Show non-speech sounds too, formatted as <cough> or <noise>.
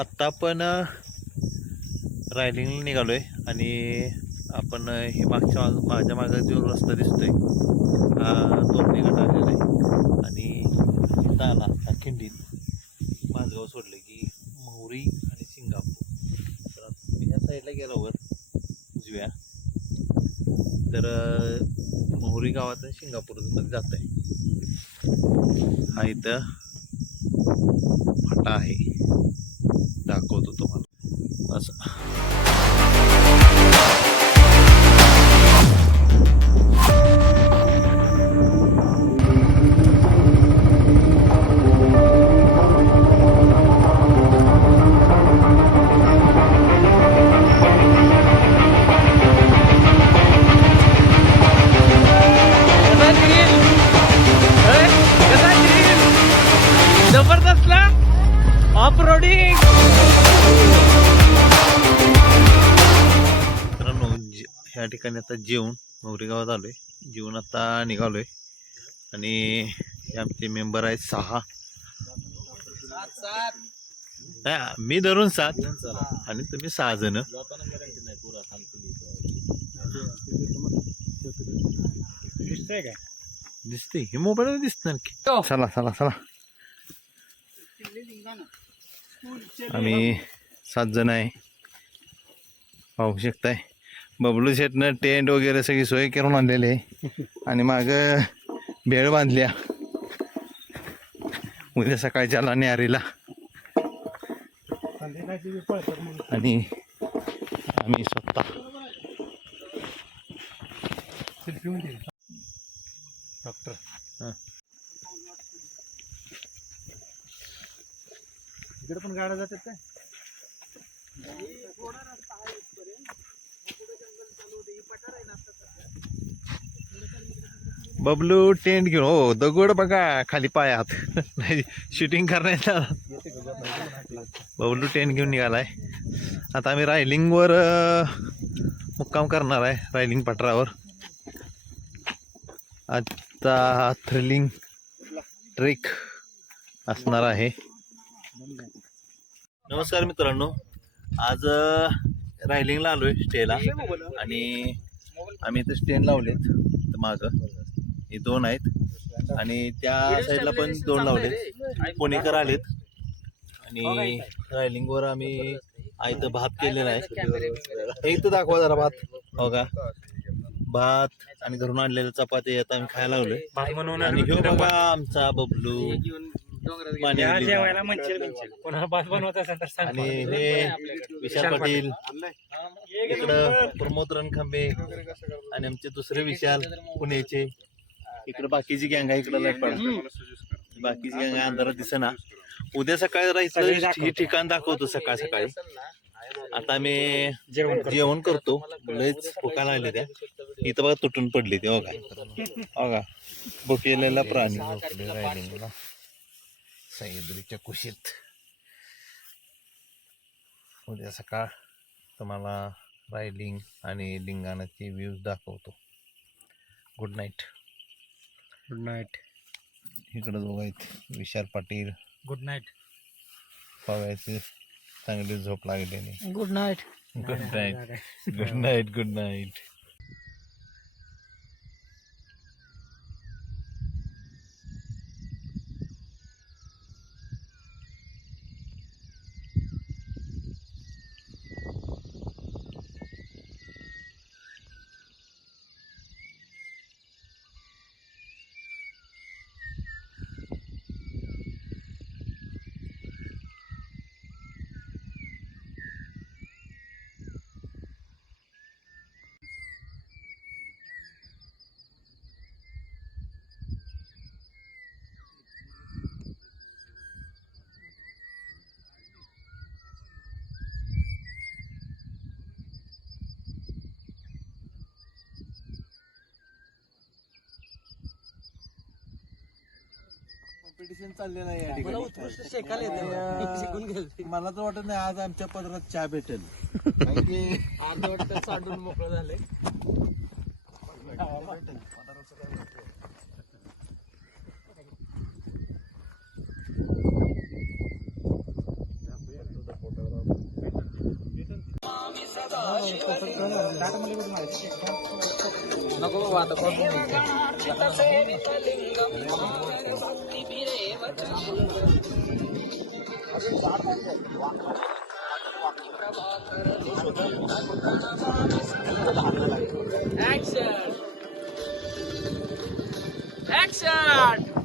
आत्ता आपण रायडिंगला निघालो आहे आणि आपण हे मागच्या माग माझ्या मागं जो रस्ता दिसतोय हा दोन निघत आलेला आहे. आणि इथं आला ह्या खिंडीत. माझगाव सोडलं की मोहरी आणि सिंगापूर. तर ह्या साईडला गेल्यावर उजव्या. तर मोहरी गावात आणि सिंगापूरमध्ये जात आहे हा इथं फाटा आहे. तुम्हाला ह्या ठिकाणी आता जेवण मोहरी गावात आलोय. जेवण आता निघालोय. आणि हे आमचे मेंबर आहेत सहा. नाही, मी धरून सात. आणि तुम्ही सहा जण. दिसतंय काय? दिसते हे मोबाईल मध्ये दिसणार की. चला चला चला. आम्ही सात जण आहे. पाहू शकताय. बबलू शेटनं टेंट वगैरे सगळी सोय करून आणलेली आहे. आणि माग भेळ बांधल्या. उद्या सकाळच्या न्यारीला. आणि आम्ही स्वतः. डॉक्टर. इकडे पण गाड्या जातात काय? बबलू टेंट घेऊन हो दगड बघा खाली पायात. नाही शूटिंग करण्याचा बबलू टेंट घेऊन निघालाय. आता आम्ही रायलिंगवर मुक्काम करणार आहे रायलिंग पठारावर. आता थ्रिलिंग ट्रेक असणार आहे. नमस्कार मित्रांनो. आज रायलिंगला आलोय स्टेला. आणि आम्ही इथे स्टेन लावलेत मागं. हे दोन आहेत. आणि त्या साईडला पण दोन लावलेत. पुणेकर आलेत. आणि रायलिंगवर आम्ही इथं भात केलेला आहे. हे इथं दाखवा जरा भात. हो का? भात आणि घरून आणलेल्या चपाती आता आम्ही खायला लागलोय. बनवून आणि ह्यो बघा आमचा बबलू. जेवायला म्हणशील कोणाला भात बनवत असेल तर सांग. आणि हे विशाल पाटील. इकडं प्रमोद रणखांबे. आणि आमचे दुसरे विशाल पुण्याचे इकडं बाकीची गँग आहे इकडं लाइट बाकीची गँग आहे अंधारात दिसेना. उद्या सकाळी सगळी राहायचं दाखवतो. हे ठिकाण दाखवतो सकाळ सकाळी. आता आम्ही जेवण करतो. जेवण करतो. लयच भुका लागले त्या. इथं बघा तुटून पडली ते बघा बघा भुकेलेला प्राणी. सह्याद्रीच्या कुशीत. उद्या सकाळ तुम्हाला रायलिंग आणि लिंगाणाचे व्ह्यूज दाखवतो. गुड नाईट गुड नाईट इकडं दोघं आहेत. विशाल पाटील. गुड नाईट पवायचे चांगली झोप लागलेली good night good night good night good night competition चाललेलं आहे या ठिकाणी. आणि, मला तर वाटत नाही आज आमच्या पदरात चहा भेटेल. <laughs> कारण की सांडून मोकळं झालंय. नको बाबा आता करून Action! Action!